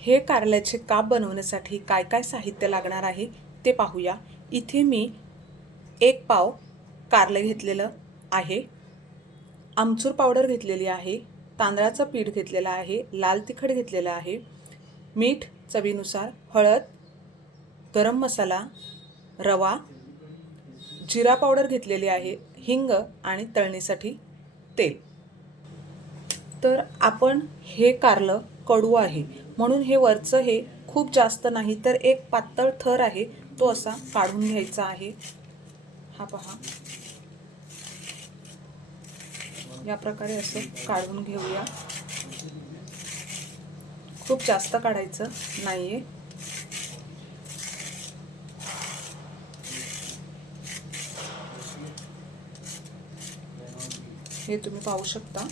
हे कारल्याचे काप बनवण्यासाठी काय काय साहित्य लागणार आहे ते पाहूया. इथे मी एक पाव कारलं घेतलेलं आहे. आमचूर पावडर घेतलेली आहे. तांदळाचं पीठ घेतलेलं आहे. लाल तिखट घेतलेलं आहे. मीठ चवीनुसार हळद गरम मसाला रवा जिरा पावडर घेतलेली आहे हिंग आणि तळणीसाठी तेल. तर आपण हे कारलं कडू आहे. म्हणून हे वरचं हे खूप जास्त नाही तर एक पातळ थर आहे तो असा काढून घ्यायचा आहे. हा पहा. या प्रकारे असं काढून घेऊया. खूप जास्त काढायचं नाहीये. हे तुम्ही पाहू शकता.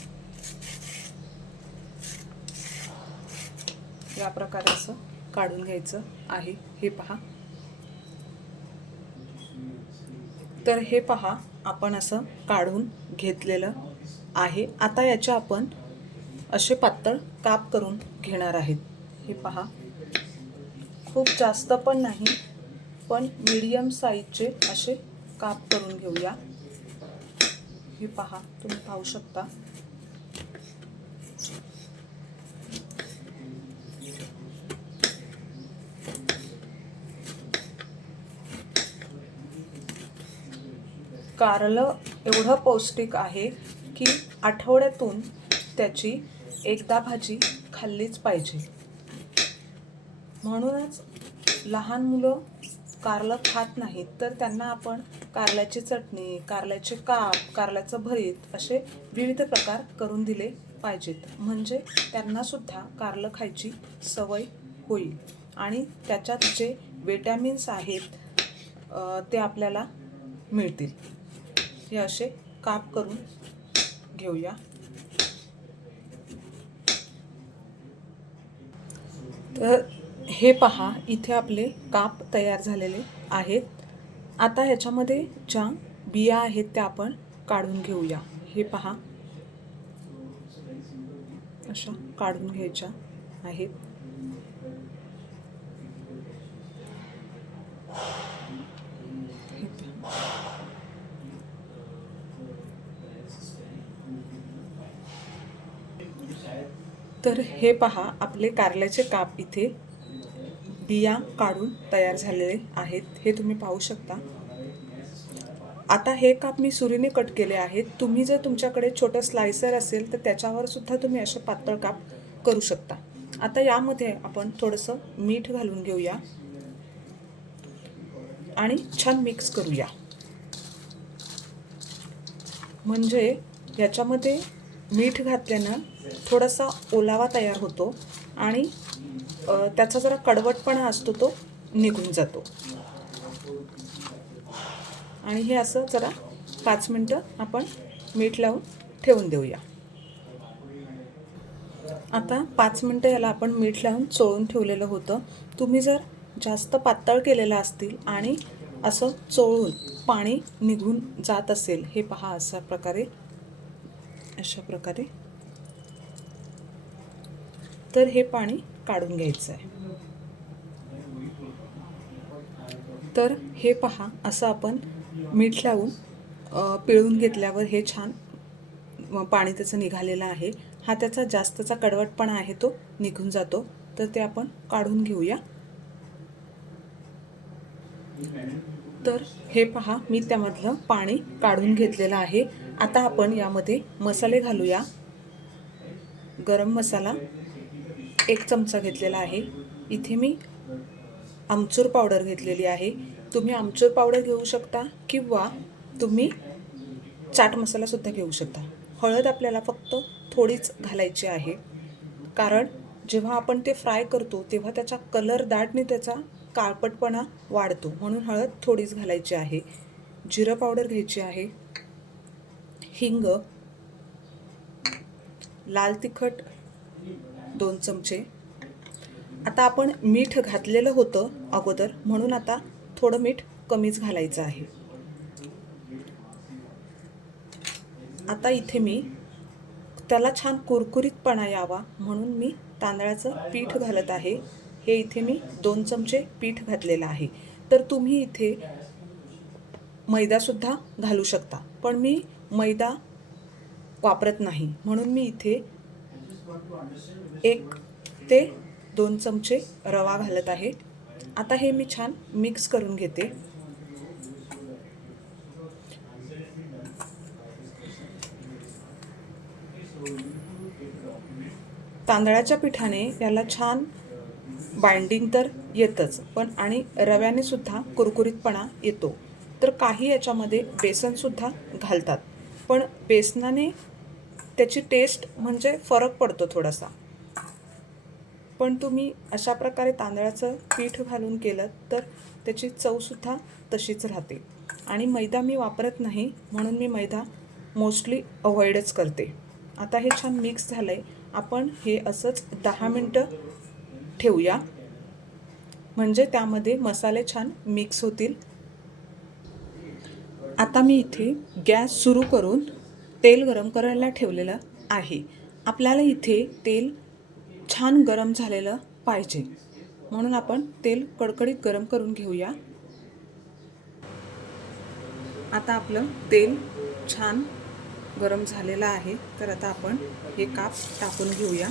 या प्रकारे असं काढून घ्यायचं आहे. हे पहा. तर हे पहा आपण असं काढून घेतलेलं आहे. आता याचे आपण असे पातळ काप करून घेणार आहेत. हे पहा. खूप जास्त पण नाही पण मीडियम साईजचे असे काप करून घेऊया. हे पहा तुम्ही पाहू शकता. कारलं एवढं पौष्टिक आहे की आठवड्यातून त्याची एकदा भाजी खाल्लीच पाहिजे. म्हणूनच लहान मुलं कारलं खात नाहीत तर त्यांना आपण कारल्याची चटणी कारल्याचे काप कारल्याचं भरीत असे विविध प्रकार करून दिले पाहिजेत. म्हणजे त्यांनासुद्धा कारलं खायची सवय होईल. आणि त्याच्यात जे विटॅमिन्स आहेत ते आपल्याला मिळतील. हे असे काप करून घेऊया. तर हे पहा इथे आपले काप तयार झालेले आहेत. आता ह्याच्यामध्ये ज्या बिया आहेत त्या आपण काढून घेऊया. हे पहा. अशा काढून घ्यायच्या आहेत हे पहा. तर हे पहा आपले कारल्याचे काप इथे बिया काढून तयार झालेले आहेत. हे तुम्ही पाहू शकता. आता हे काप मी सुरीने कट केले आहेत. तुम्ही जर तुमच्याकडे छोटं स्लायसर असेल तर त्याच्यावर सुद्धा तुम्ही असे पातळ काप करू शकता. आता यामध्ये आपण थोडंसं मीठ घालून घेऊया आणि छान मिक्स करूया. म्हणजे याच्यामध्ये मीठ घातल्यानं थोडासा ओलावा तयार होतो आणि त्याचा जरा कडवटपणा असतो तो निघून जातो. आणि हे असं जरा पाच मिनटं आपण मीठ लावून ठेवून देऊया. आता पाच मिनटं याला आपण मीठ लावून चोळून ठेवलेलं होतं. तुम्ही जर जास्त पातळ केलेलं असतील आणि असं चोळून पाणी निघून जात असेल हे पहा अशा प्रकारे. अशा प्रकारे तर हे पाणी काढून घ्यायचं आहे. तर हे पहा असं आपण मीठ लावून पिळून घेतल्यावर हे छान पाणी त्याचं निघालेलं आहे. हा त्याचा जास्तचा कडवटपणा आहे तो निघून जातो. तर ते आपण काढून घेऊया. तर हे पहा मी त्यामधलं पाणी काढून घेतलेलं आहे. आता आपण यामध्ये मसाले घालूया. गरम मसाला एक चमचा घेतलेला आहे. इथे मी आमचूर पावडर घेतलेली आहे. तुम्ही आमचूर पावडर घेऊ शकता किंवा तुम्ही चाट मसालासुद्धा घेऊ शकता. हळद आपल्याला फक्त थोडीच घालायची आहे. कारण जेव्हा आपण ते फ्राय करतो तेव्हा त्याचा कलर दाटने त्याचा काळपटपणा वाढतो. म्हणून हळद थोडीच घालायची आहे. जिरं पावडर घ्यायची आहे. हिंग लाल तिखट दोन चमचे. आता आपण मीठ घातलेलं होतं अगोदर म्हणून आता थोडं मीठ कमीच घालायचं आहे. आता इथे मी त्याला छान कुरकुरीतपणा यावा म्हणून मी तांदळाचं पीठ घालत आहे. हे इथे मी दोन चमचे पीठ घातलेलं आहे. तर तुम्ही इथे मैदासुद्धा घालू शकता. पण मी मैदा वापरत नाही. म्हणून मी इथे एक ते दोन चमचे रवा घालत आहे. आता हे मी छान मिक्स करून घेते. तांदळाच्या पिठाने याला छान बाइंडिंग तर येतच पण आणि रव्याने सुद्धा कुरकुरीतपणा येतो. तर काही याच्यामध्ये बेसनसुद्धा घालतात. पण बेसनाने त्याची टेस्ट म्हणजे फरक पडतो थोडासा. पण तुम्ही अशा प्रकारे तांदळाचं पीठ घालून केलं तर त्याची चवसुद्धा तशीच राहते. आणि मैदा मी वापरत नाही म्हणून मी मैदा मोस्टली अवॉइडच करते. आता हे छान मिक्स झालं आहे आपण हे असंच दहा मिनटं ठेवूया. म्हणजे त्यामध्ये मसाले छान मिक्स होतील. आता मी इथे गॅस सुरू करून तेल गरम करायला ठेवलेलं आहे. आपल्याला इथे तेल छान गरम झालेलं पाहिजे. म्हणून आपण तेल कडकडीत गरम करून घेऊया. आता आपलं तेल छान गरम झालेलं आहे. तर आता आपण हे काप टाकून घेऊया.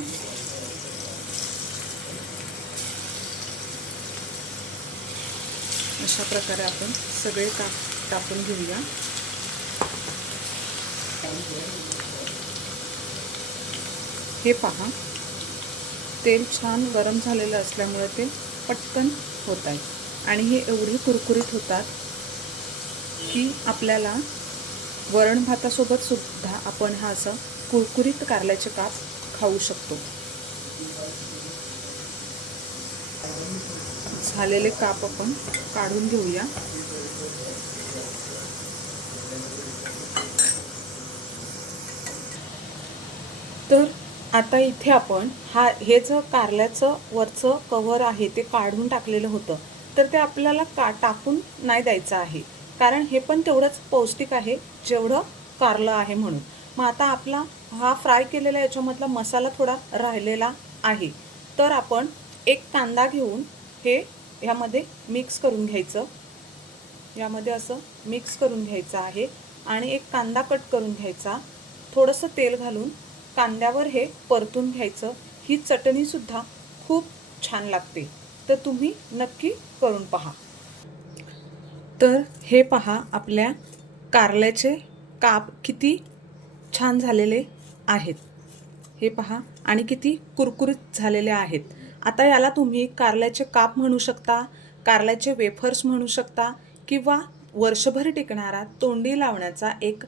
अशा प्रकारे आपण सगळे काप टाकून घेऊया. हे पहा. तेल छान गरम झालेलं असल्यामुळे ते पटकन होत आहे. आणि हे एवढे कुरकुरीत होतात की आपल्याला वरण भातासोबत सुद्धा आपण हा असं कुरकुरीत कारल्याचे काप खाऊ शकतो. झालेले काप आपण काढून घेऊया. तर आता इथे आपण हा हे जर कारल्याचं वरचं कवर आहे ते काढून टाकलेलं होतं. तर ते आपल्याला का टाकून नाही द्यायचं आहे. कारण हे पण तेवढंच पौष्टिक आहे जेवढं कारलं आहे म्हणून. मग आता आपला हा फ्राय केलेला याच्यामधला मसाला थोडा राहिलेला आहे. तर आपण एक कांदा घेऊन हे ह्यामध्ये मिक्स करून घ्यायचं. यामध्ये असं मिक्स करून घ्यायचं आहे. आणि एक कांदा कट करून घ्यायचा. थोडंसं तेल घालून कांद्यावर हे परतून घ्यायचं ही चटणीसुद्धा खूप छान लागते. तर तुम्ही नक्की करून पहा. तर हे पहा आपल्या कारल्याचे काप किती छान झालेले आहेत. हे पहा आणि किती कुरकुरीत झालेले आहेत. आता याला तुम्ही कारल्याचे काप म्हणू शकता कारल्याचे वेफर्स म्हणू शकता किंवा वर्षभर टिकणारा तोंडी लावण्याचा एक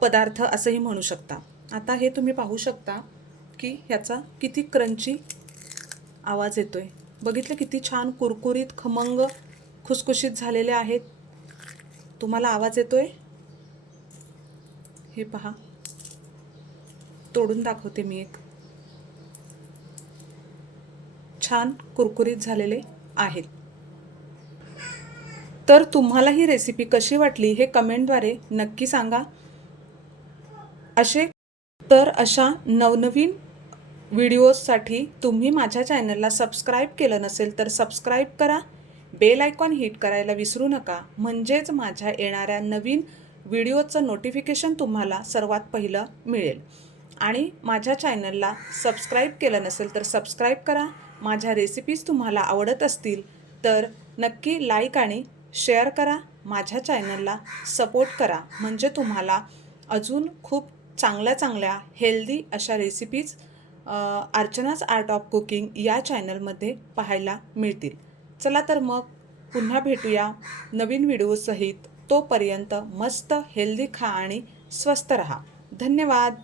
पदार्थ असंही म्हणू शकता. आता हे तुम्ही पाहू शकता की ह्याचा किती क्रंची आवाज येतोय. बघितलं किती छान कुरकुरीत खमंग खुसखुशीत झालेले आहेत. तुम्हाला आवाज येतोय? हे पहा. तोडून दाखवते मी एक. छान कुरकुरीत झालेले आहेत. तर तुम्हाला ही रेसिपी कशी वाटली हे कमेंटद्वारे नक्की सांगा. असे तर अशा नवनवीन व्हिडिओजसाठी तुम्ही माझ्या चॅनलला सबस्क्राईब केलं नसेल तर सबस्क्राईब करा. बेल आयकॉन हिट करायला विसरू नका. म्हणजेच माझ्या येणाऱ्या नवीन व्हिडिओचं नोटिफिकेशन तुम्हाला सर्वात पहिलं मिळेल. आणि माझ्या चॅनलला सबस्क्राईब केलं नसेल तर सबस्क्राईब करा. माझ्या रेसिपीज तुम्हाला आवडत असतील तर नक्की लाईक आणि शेअर करा. माझ्या चॅनलला सपोर्ट करा. म्हणजे तुम्हाला अजून खूप चांगल्या चांगल्या हेल्दी अशा रेसिपीज अर्चनाच आर्ट ऑफ कुकिंग या चॅनलमध्ये पाहायला मिळतील. चला तर मग पुन्हा भेटूया नवीन व्हिडिओसहित तोपर्यंत मस्त हेल्दी खा आणि स्वस्त रहा. धन्यवाद.